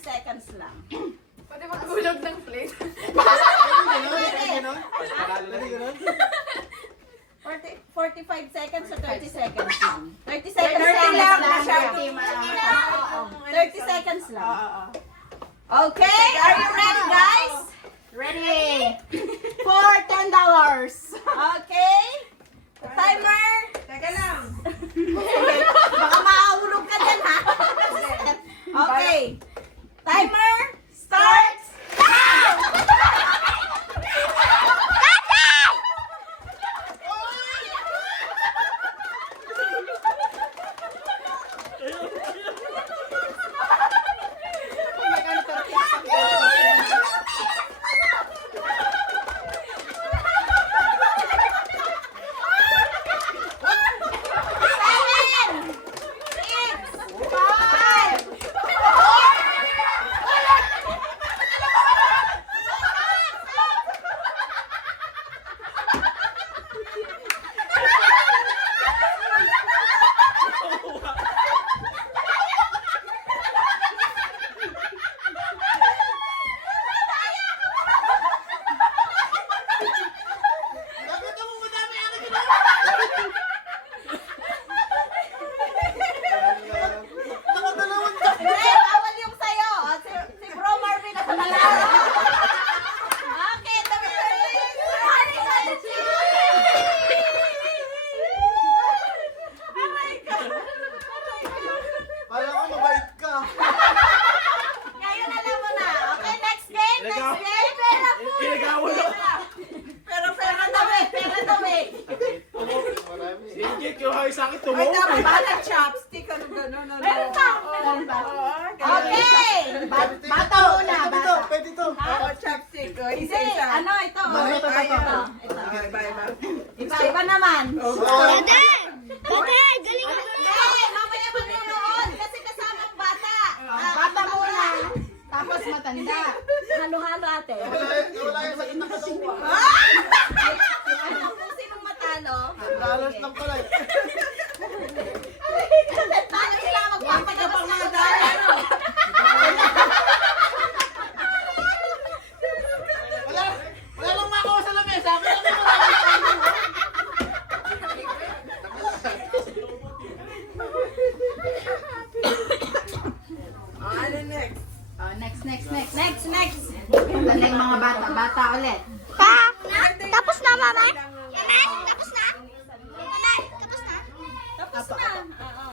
seconds lang. Pwede maghulog ng plate. Pwede. 45 seconds o 30 seconds lang. 30 seconds 30 lang, masyado. 30 seconds lang. Okay, are you ready, guys? Ready! For $10. Okay? Timer. Teka lang. Baka maahulog ka dyan, ha? Okay. Timer. Start. Hindi, bawal yung sayo. Si Bro Marvin ako na lang. Okay, dami Kala ko mabait ka. Ngayon alam mo na. Okay, next game. Next game. Pera po. Ginagawa na. Pero pera dami. Pera dami. Marami. Sige, kinuha sa akin, Ay, tumuwi. dapat bala chopstick. Ano gano'n? Meron pa. Meron pa. Okay. Bata muna. Pwede to, Bata. pwede to. Oo, chopstick. O, Hindi, isa-isa. ano ito? Ito. Iba-iba. Iba-iba naman. Dede! Hindi, mamaya magnunood kasi kasama ang bata. Bata muna. Tapos matanda. Halo-halo ate. Wala yung sakit na katuwa. Ano kung sinong matalo? Dollars lang pala eh. Paano sila magpapalabas ng dahil? Wala lang makawa sa lamesa. Sabi namin maraming Ano next? Next. Next. Bata yung mga bata. Bata ulit.